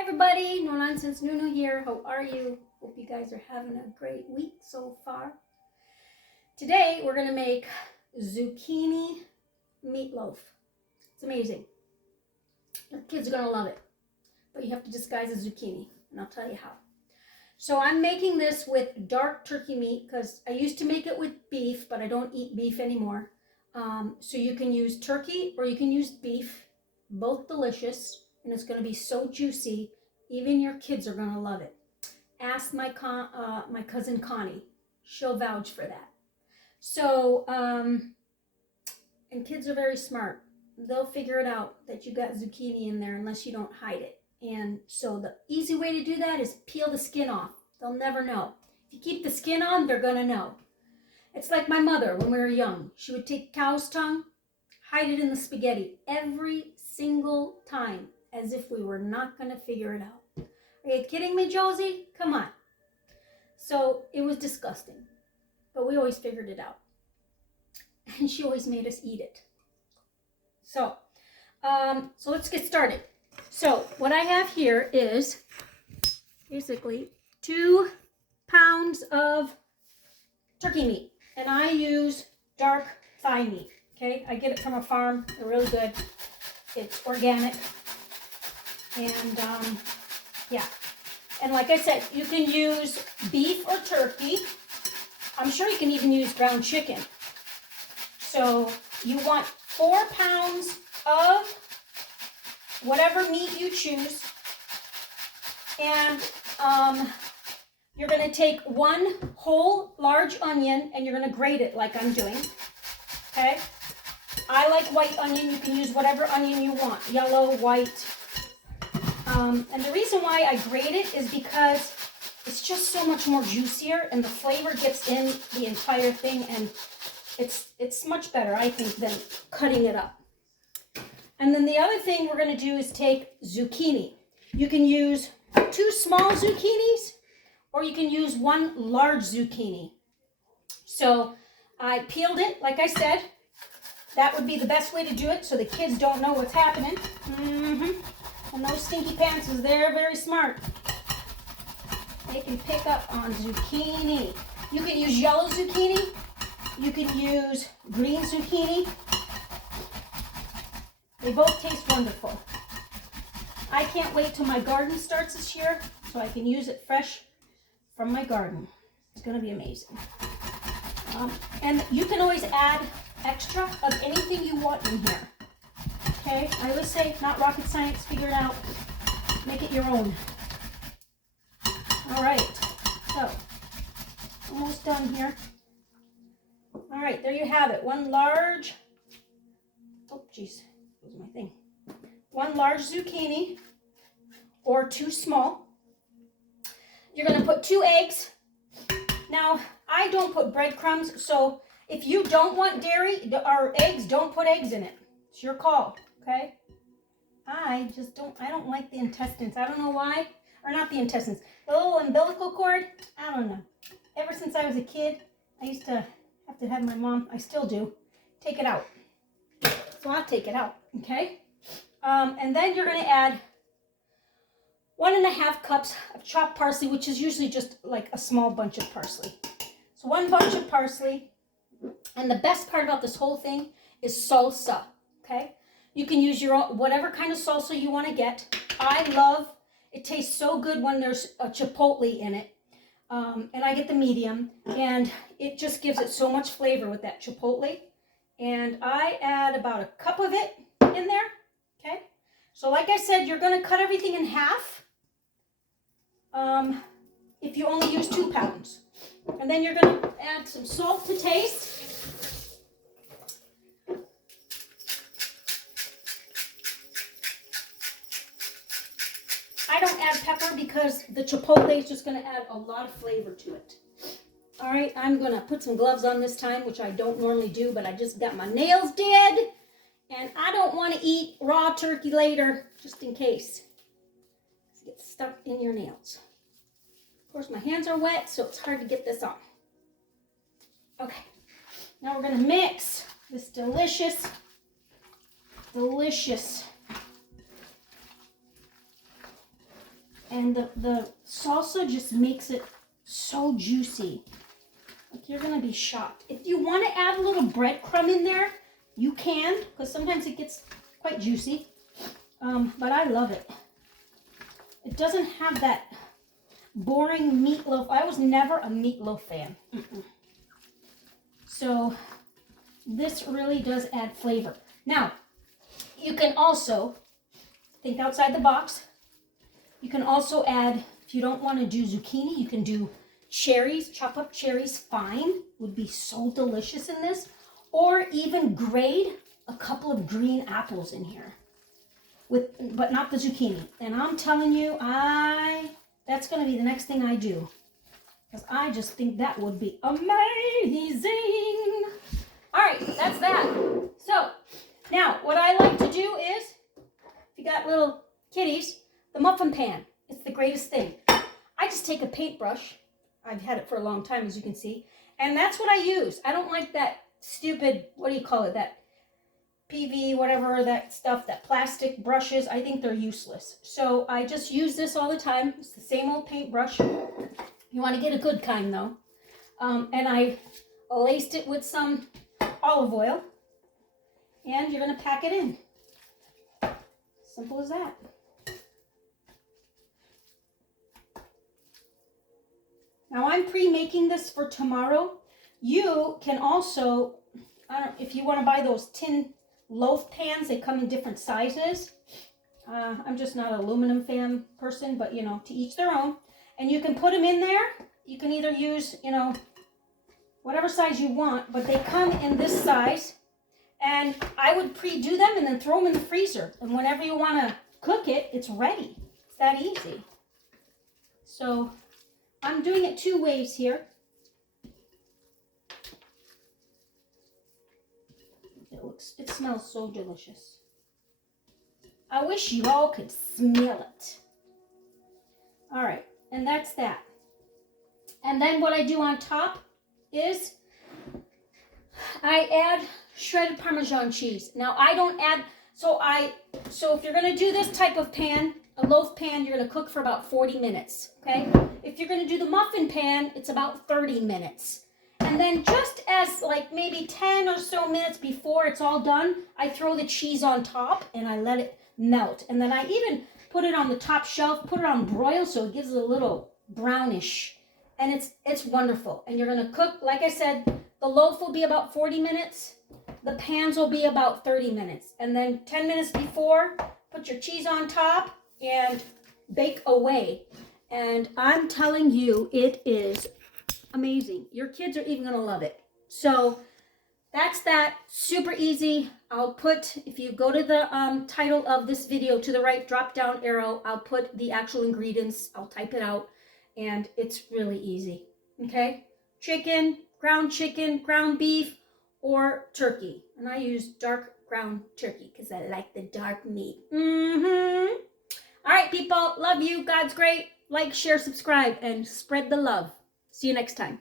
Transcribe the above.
Hi everybody, No Nonsense Nunu here. How are you? Hope you guys are having a great week so far. Today we're going to make zucchini meatloaf. It's amazing. Your kids are going to love it. But you have to disguise as zucchini, and I'll tell you how. So I'm making this with dark turkey meat because I used to make it with beef, but I don't eat beef anymore. So you can use turkey or you can use beef. Both delicious. And it's going to be so juicy, even your kids are going to love it. Ask my cousin Connie. She'll vouch for that. So, and kids are very smart. They'll figure it out that you got zucchini in there unless you don't hide it. And so the easy way to do that is peel the skin off. They'll never know. If you keep the skin on, they're going to know. It's like my mother when we were young. She would take cow's tongue, hide it in the spaghetti every single time, as if we were not going to figure it out. Are you kidding me, Josie? Come on. So it was disgusting, but we always figured it out. And she always made us eat it. So let's get started. So what I have here is basically 2 pounds of turkey meat. And I use dark thigh meat. Okay, I get it from a farm. They're really good. It's organic. And yeah, and like I said, you can use beef or turkey. I'm sure you can even use ground chicken. So you want 4 pounds of whatever meat you choose, and you're going to take 1 whole large onion and you're going to grate it like I'm doing. Okay, I like white onion. You can use whatever onion you want, yellow, white. And the reason why I grate it is because it's just so much more juicier and the flavor gets in the entire thing, and it's much better, I think, than cutting it up. And then the other thing we're going to do is take zucchini. You can use 2 small zucchinis or you can use 1 large zucchini. So I peeled it, like I said. That would be the best way to do it so the kids don't know what's happening. And those stinky pantses, they're very smart. They can pick up on zucchini. You can use yellow zucchini. You can use green zucchini. They both taste wonderful. I can't wait till my garden starts this year so I can use it fresh from my garden. It's going to be amazing. And you can always add extra of anything you want in here. Okay, I always say, not rocket science, figure it out. Make it your own. All right, so almost done here. All right, there you have it. 1 large, oh geez, that was my thing. 1 large zucchini or 2 small. You're gonna put 2 eggs. Now, I don't put breadcrumbs, so if you don't want dairy or eggs, don't put eggs in it. It's your call, okay? I don't like the intestines. I don't know why. Or not the intestines. The little umbilical cord, I don't know. Ever since I was a kid, I used to have to have my mom, I still do, take it out. So I'll take it out, okay? And then you're going to add 1.5 cups of chopped parsley, which is usually just like a small bunch of parsley. So 1 bunch of parsley. And the best part about this whole thing is salsa, okay? You can use your own, whatever kind of salsa you want to get. I love, it tastes so good when there's a chipotle in it. And I get the medium, and it just gives it so much flavor with that chipotle. And I add about 1 cup of it in there, okay? So like I said, you're going to cut everything in half if you only use 2 pounds. And then you're going to add some salt to taste. I don't add pepper because the chipotle is just going to add a lot of flavor to it. All right, I'm going to put some gloves on this time, which I don't normally do, but I just got my nails did. And I don't want to eat raw turkey later, just in case it gets stuck in your nails. Of course, my hands are wet, so it's hard to get this on. Okay, now we're going to mix this delicious And the salsa just makes it so juicy. Like, you're gonna be shocked. If you want to add a little breadcrumb in there, you can, because sometimes it gets quite juicy. But I love it. It doesn't have that boring meatloaf. I was never a meatloaf fan. So this really does add flavor. Now, you can also think outside the box. You can also add, if you don't want to do zucchini, you can do cherries. Chop up cherries fine. Would be so delicious in this. Or even grate a couple of green apples in here, but not the zucchini. And I'm telling you, that's going to be the next thing I do, because I just think that would be amazing. All right, that's that. So now what I like to do is, if you got little kitties, the muffin pan. It's the greatest thing. I just take a paintbrush. I've had it for a long time, as you can see, and that's what I use. I don't like that stupid, what do you call it, that PV, whatever, that stuff, that plastic brushes. I think they're useless. So I just use this all the time. It's the same old paintbrush. You want to get a good kind, though. And I laced it with some olive oil. And you're going to pack it in. Simple as that. Now I'm pre-making this for tomorrow. You can also, I don't, if you want to buy those tin loaf pans, they come in different sizes. I'm just not an aluminum fan person, but you know, to each their own. And you can put them in there. You can either use, you know, whatever size you want, but they come in this size. And I would pre-do them and then throw them in the freezer. And whenever you want to cook it, it's ready. It's that easy. So I'm doing it 2 ways here. It smells so delicious. I wish you all could smell it. All right, and that's that. And then what I do on top is I add shredded Parmesan cheese. Now I don't add, so if you're gonna do this type of pan, a loaf pan, you're gonna cook for about 40 minutes, okay? If you're gonna do the muffin pan, it's about 30 minutes. And then just as like maybe 10 or so minutes before it's all done, I throw the cheese on top and I let it melt. And then I even put it on the top shelf, put it on broil so it gives it a little brownish. And it's wonderful. And you're gonna cook, like I said, the loaf will be about 40 minutes. The pans will be about 30 minutes. And then 10 minutes before, put your cheese on top and bake away. And I'm telling you, it is amazing. Your kids are even going to love it. So that's that. Super easy. I'll put, if you go to the title of this video to the right, drop down arrow, I'll put the actual ingredients. I'll type it out. And it's really easy. Okay? Chicken, ground beef, or turkey. And I use dark ground turkey because I like the dark meat. All right, people. Love you. God's great. Like, share, subscribe, and spread the love. See you next time.